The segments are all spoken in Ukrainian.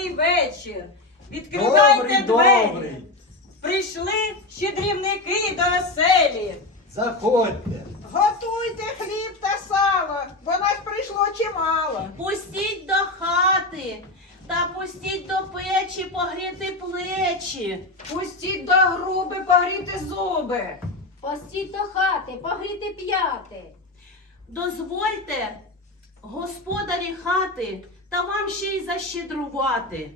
добрий вечір. Відкривайте Добрий, двері. добрий. Прийшли щедрівники до оселі. Заходьте. Готуйте хліб та сало, бо нас прийшло чимало. Пустіть до хати та пустіть до печі погріти плечі. Пустіть до груби погріти зуби. Постіть до хати, погріти п'яти. Дозвольте, господарі хати, та вам ще й защедрувати.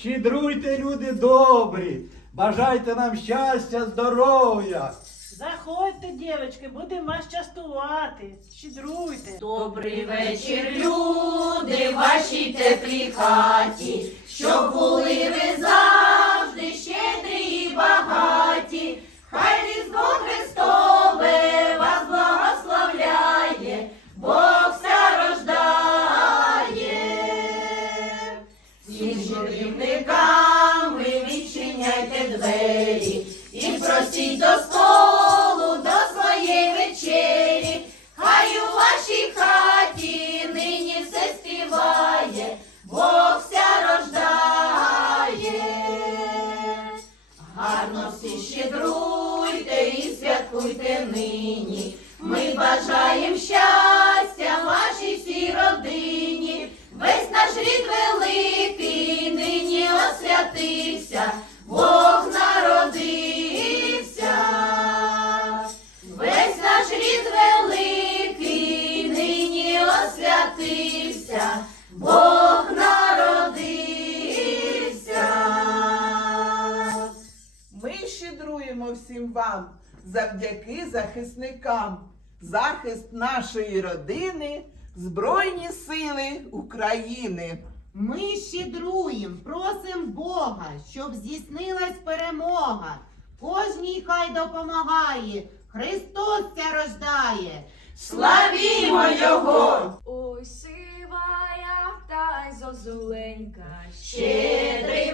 Щедруйте, люди добрі. Бажайте нам щастя, здоров'я. Заходьте, дівчатки, будемо вас частувати. Щедруйте. Добрий вечір, люди, вашій теплій хаті, щоб були ви завжди щедрі і багаті. Щедруємо всім вам завдяки захисникам. Захист нашої родини, Збройні сили України. Ми щедруєм, просим Бога, щоб здійснилась перемога. Кожній хай допомагає, Христос ця рождає. Славімо Його! Ой, сивая та й зозуленька. Щедрий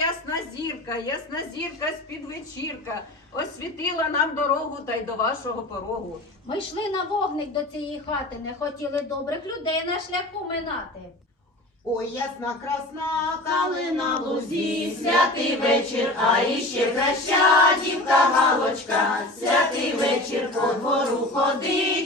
ясна зірка, ясна зірка з-під вечірка, освітила нам дорогу та й до вашого порогу. Ми йшли на вогник до цієї хати, не хотіли добрих людей на шляху минати. Ой, ясна красна калина в лузі, святий вечір, а іще краща дівка галочка. Святий вечір по двору ходить,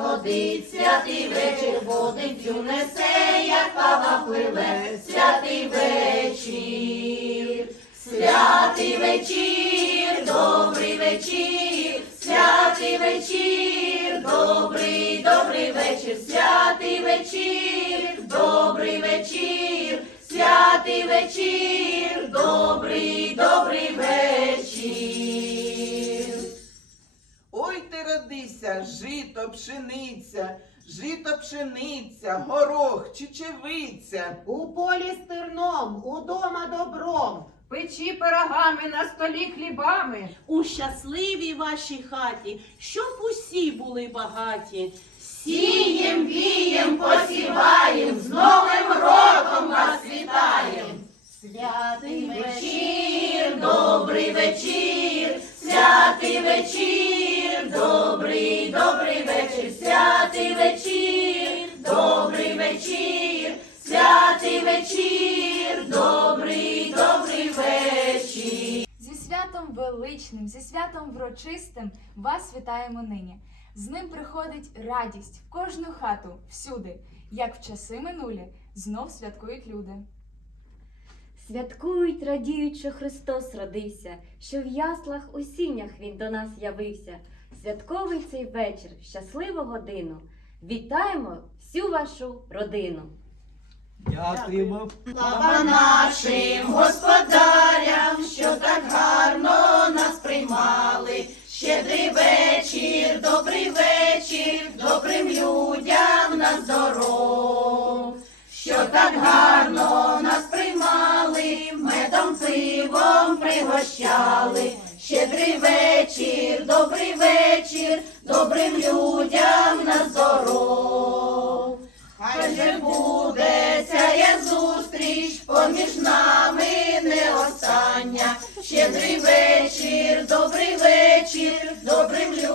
сходить. Святий вечір водицю несе, як пава пливе. Святий вечір, святий вечір, добрий вечір, святий вечір, добрий, добрий вечір, святий вечір, добрий вечір, святий вечір, добрий, добрий вечір. Родися, жито, пшениця, жито, пшениця, горох, чечевиця. у полі стерном, удома добром. Печі пирогами на столі хлібами. У щасливій вашій хаті, щоб усі були багаті. Сієм, вієм, посіваєм, з Новим роком вас вітаєм. Святий Вечір, добрий вечір, святий вечір, добрий, добрий вечір, святий вечір, добрий вечір, святий вечір, добрий, добрий вечір. Зі святом величним, зі святом врочистим вас вітаємо нині. З ним приходить радість в кожну хату, всюди, як в часи минулі, знов святкують люди. Святкують, радіють, що Христос родився, що в яслах у сінях Він до нас явився. Святковий цей вечір, щасливу годину. Вітаємо всю вашу родину. Дякуємо. Слава нашим господарям, що так гарно нас приймали. Щедрий вечір, добрий вечір, добрим людям на здоров. Що так гарно нас приймали, медом пивом пригощали. Щедрий вечір, добрий вечір, добрим людям на здоров. Хай же буде ця зустріч поміж нами не остання. Щедрий вечір, добрий вечір, добрим людям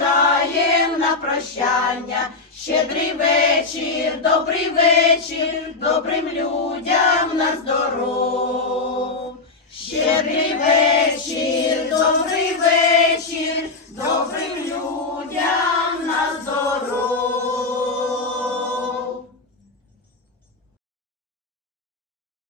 бажаєм на прощання, щедрий вечір, добрий вечір, добрим людям на здоров. Щедрий вечір, добрий.